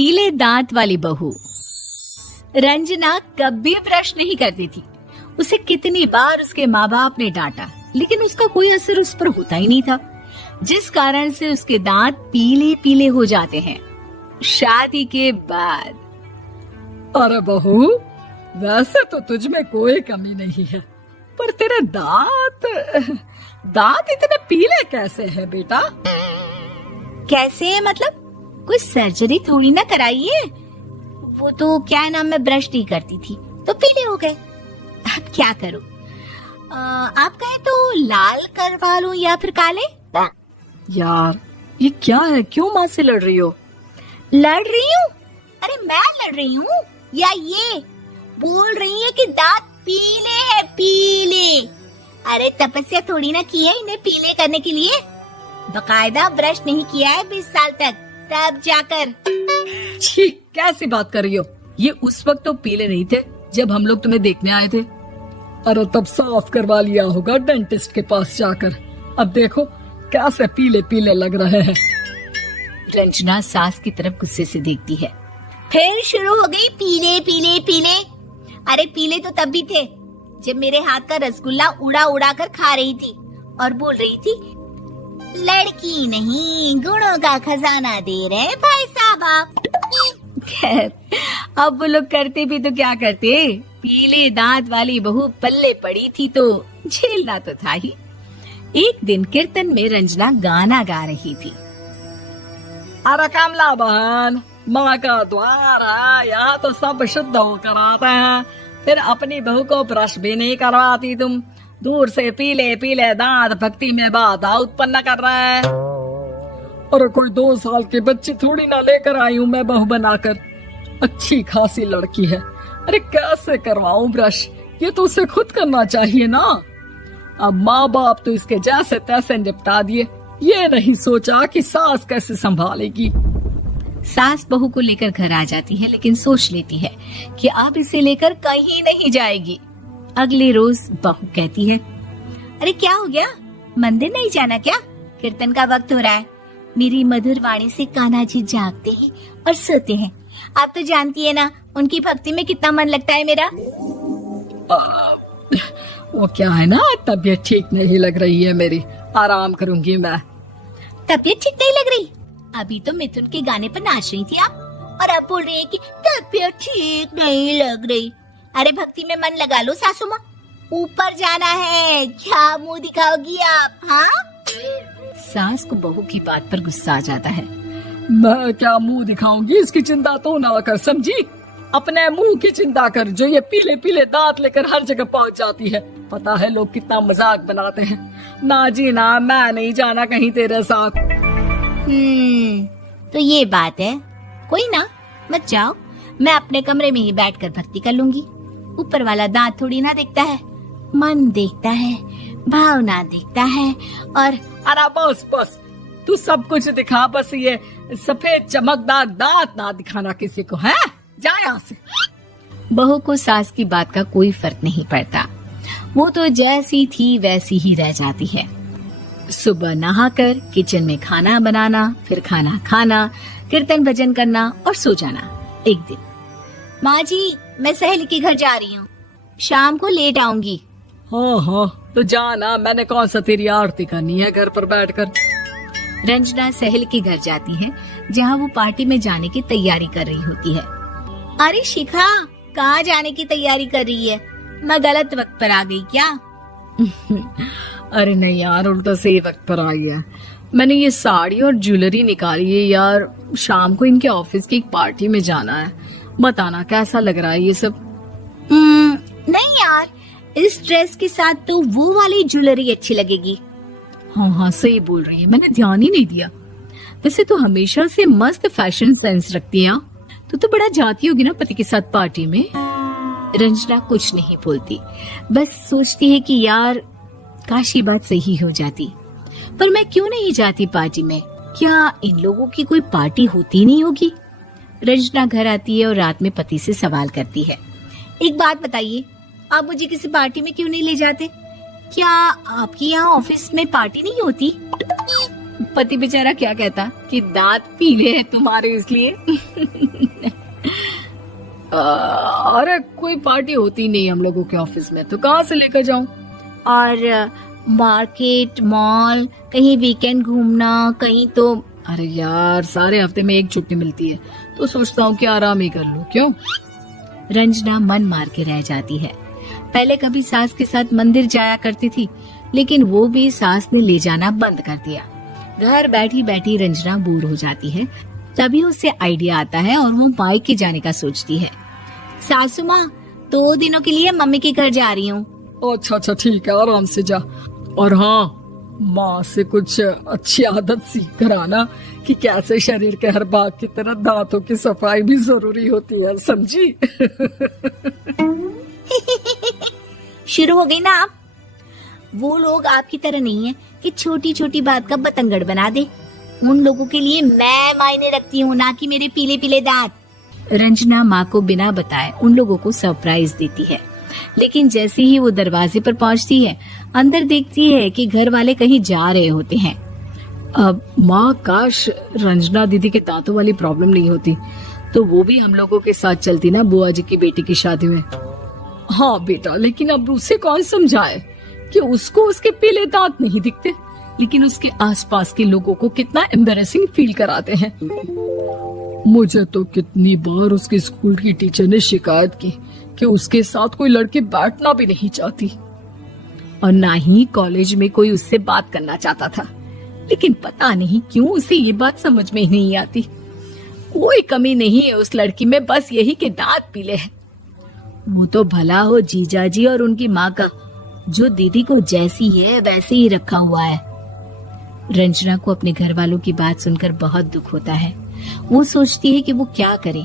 पीले दांत वाली बहू। रंजना कभी ब्रश नहीं करती थी। उसे कितनी बार उसके माँ बाप ने डांटा, लेकिन उसका कोई असर उस पर होता ही नहीं था, जिस कारण से उसके दांत पीले पीले हो जाते हैं। शादी के बाद। अरे बहू, वैसे तो तुझ में कोई कमी नहीं है, पर तेरे दांत इतने पीले कैसे हैं बेटा? कैसे मतलब? कोई सर्जरी थोड़ी ना कराइए। वो तो क्या नाम, मैं ब्रश नहीं करती थी तो पीले हो गए। अब क्या करूं? आप कहें तो लाल करवा लूं या फिर काले? यार ये क्या है, क्यों माँ से लड़ रही हो? लड़ रही हूँ? अरे मैं लड़ रही हूँ या ये बोल रही है कि दांत पीले हैं, पीले। अरे तपस्या थोड़ी ना की है इन्हें पीले करने के लिए। बकायदा ब्रश नहीं किया है 20 साल तक, तब जाकर। छी, कैसी बात कर रही हो? ये उस वक्त तो पीले नहीं थे जब हम लोग तुम्हें देखने आए थे। अरे तब साफ करवा लिया होगा डेंटिस्ट के पास जाकर। अब देखो कैसे पीले पीले लग रहे हैं। रंजना सास की तरफ गुस्से से देखती है। फिर शुरू हो गई पीले पीले पीले। अरे पीले तो तब भी थे जब मेरे हाथ का रसगुल्ला उड़ा उड़ा कर खा रही थी और बोल रही थी, लड़की नहीं गुणों का खजाना दे रहे भाई साहब आप। खैर, अब वो लोग करते भी तो क्या करते, पीले दांत वाली बहू पल्ले पड़ी थी तो झेलना तो था ही। एक दिन कीर्तन में रंजना गाना गा रही थी। अरे कमला बहन, माँ का द्वार है, यहाँ तो सब शुद्ध होकर आते हैं, फिर अपनी बहू को ब्रश भी नहीं करवाती तुम। दूर से पीले पीले दांत भक्ति में बाधा उत्पन्न कर रहे हैं। और कोई 2 साल के बच्चे थोड़ी ना लेकर आई हूँ मैं बहू बनाकर। अच्छी खासी लड़की है, अरे कैसे करवाऊं ब्रश? ये तो उसे खुद करना चाहिए ना। अब माँ बाप तो इसके जैसे तैसे निपटा दिए, ये नहीं सोचा कि सास कैसे संभालेगी। सास बहू को लेकर घर आ जाती है, लेकिन सोच लेती है कि अब इसे लेकर कहीं नहीं जाएगी। अगले रोज बहू कहती है, अरे क्या हो गया, मंदिर नहीं जाना क्या? कीर्तन का वक्त हो रहा है। मेरी मधुर वाणी से कान्हा जी जागते हैं और सोते हैं। आप तो जानती है ना उनकी भक्ति में कितना मन लगता है मेरा। वो क्या है ना, तबीयत ठीक नहीं लग रही है मेरी, आराम करूंगी मैं। तबीयत ठीक नहीं लग रही? अभी तो मिथुन के गाने पर नाच रही थी आप, और अब बोल रही है कि तबीयत ठीक नहीं लग रही। अरे भक्ति में मन लगा लो सासू माँ, ऊपर जाना है, क्या मुंह दिखाओगी आप? हाँ? सास को बहू की बात पर गुस्सा आ जाता है। मैं क्या मुंह दिखाऊंगी, इसकी चिंता तो ना कर, समझी? अपने मुंह की चिंता कर, जो ये पीले पीले दांत लेकर हर जगह पहुंच जाती है। पता है लोग कितना मजाक बनाते हैं। ना जी ना, मैं नहीं जाना कहीं तेरे साथ। तो ये बात है, कोई ना, मत जाओ, मैं अपने कमरे में ही बैठकर भक्ति कर लूंगी। ऊपर वाला दांत थोड़ी ना देखता है, मन देखता है, भावना देखता है। और अरे बस बस, तू सब कुछ दिखा, बस ये सफेद चमकदार दांत ना दिखाना किसी को, है? जा यहाँ से। बहू को सास की बात का कोई फर्क नहीं पड़ता, वो तो जैसी थी वैसी ही रह जाती है। सुबह नहाकर किचन में खाना बनाना, फिर खाना खाना, कीर्तन भजन करना और सो जाना। एक दिन, माँ जी मैं सहेली के घर जा रही हूँ, शाम को लेट आऊंगी। हाँ, तो जाना, मैंने कौन सा तेरी आरती करनी है घर पर बैठकर। रंजना सहेली के घर जाती है, जहाँ वो पार्टी में जाने की तैयारी कर रही होती है। अरे शिखा, कहाँ जाने की तैयारी कर रही है? मैं गलत वक्त पर आ गई क्या? अरे नहीं यार, उल्टा सही वक्त पर आई है। मैंने ये साड़ी और ज्वेलरी निकाली है यार, शाम को इनके ऑफिस की एक पार्टी में जाना है। बताना कैसा लग रहा है ये सब? नहीं यार, इस ड्रेस के साथ तो वो वाली ज्वेलरी अच्छी लगेगी। हाँ, सही बोल रही है, मैंने ध्यान ही नहीं दिया। वैसे तो हमेशा से मस्त फैशन सेंस रखती है। तो बड़ा जाती होगी ना पति के साथ पार्टी में। रंजना कुछ नहीं बोलती, बस सोचती है कि यार काश ये बात सही हो जाती, पर मैं क्यों नहीं जाती पार्टी में? क्या इन लोगों की कोई पार्टी होती नहीं होगी? रंजना घर आती है और रात में पति से सवाल करती है, एक बात बताइए, आप मुझे किसी पार्टी में क्यों नहीं ले जाते? क्या आपकी यहाँ ऑफिस में पार्टी नहीं होती? पति बेचारा क्या कहता कि दांत पीले हैं तुम्हारे इसलिए। अरे कोई पार्टी होती नहीं हम लोगों के ऑफिस में, तो कहाँ से लेकर जाऊं? और मार्केट, मॉल, कहीं वीकेंड घूमना, कहीं तो। अरे यार सारे हफ्ते में एक छुट्टी मिलती है, तो सोचता हूँ कि आराम ही कर लूं। क्यों? रंजना मन मार के रह जाती है। पहले कभी सास के साथ मंदिर जाया करती थी, लेकिन वो भी सास ने ले जाना बंद कर दिया। घर बैठी बैठी रंजना बोर हो जाती है। तभी उसे आइडिया आता है और वो मायके जाने का सोचती है। सासू माँ, 2 दिनों के लिए मम्मी के घर जा रही हूँ। अच्छा अच्छा ठीक है, आराम से जा। और हाँ, माँ से कुछ अच्छी आदत सीख कर आना कि कैसे शरीर के हर भाग की तरह दांतों की सफाई भी जरूरी होती है, समझी? शुरू हो गई ना आप। वो लोग आपकी तरह नहीं है कि छोटी छोटी बात का बतंगड़ बना दे। उन लोगों के लिए मैं मायने रखती हूँ, ना कि मेरे पीले पीले दांत। रंजना माँ को बिना बताए उन लोगों को सरप्राइज देती है, लेकिन जैसे ही वो दरवाजे पर पहुँचती है, अंदर देखती है कि घर वाले कहीं जा रहे होते हैं। अब माँ, काश रंजना दीदी के दांतों वाली प्रॉब्लम नहीं होती, तो वो भी हम लोगों के साथ चलती ना बुआ जी की बेटी की शादी में। हाँ बेटा, लेकिन अब उसे कौन समझाए कि उसको उसके पीले दांत नहीं दिखते, लेकिन उसके आसपास के लोगों को कितना एम्बैरेसिंग फील कराते हैं। मुझे तो कितनी बार उसके स्कूल की टीचर ने शिकायत की कि उसके साथ कोई लड़की बैठना भी नहीं चाहती, और ना ही कॉलेज में कोई उससे बात करना चाहता था। लेकिन पता नहीं क्यों उसे ये बात समझ में ही नहीं आती। कोई कमी नहीं है उस लड़की में, बस यही कि दांत पीले हैं। वो तो भला हो जीजा जी और उनकी माँ का, जो दीदी को जैसी है वैसे ही रखा हुआ है। रंजना को अपने घर वालों की बात सुनकर बहुत दुख होता है। वो सोचती है कि वो क्या करे,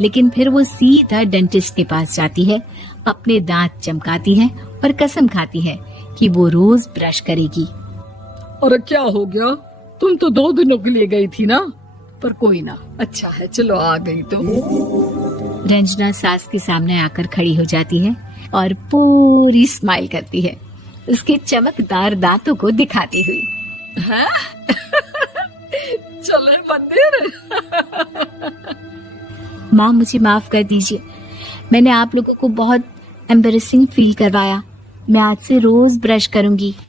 लेकिन फिर वो सीधा डेंटिस्ट के पास जाती है, अपने दांत चमकाती है और कसम खाती है कि वो रोज ब्रश करेगी। अरे क्या हो गया? तुम तो 2 दिनों के लिए गई थी ना, पर कोई ना, अच्छा है, चलो आ गई तो। रंजना सास के सामने आकर खड़ी हो जाती है और पूरी स्माइल करती है, उसके चमकदार दांतों को दिखाती हुई। है? चले मंदिर। माँ, मुझे माफ कर दीजिए, मैंने आप लोगों को बहुत एम्बैरेसिंग फील करवाया। मैं आज से रोज ब्रश करूंगी।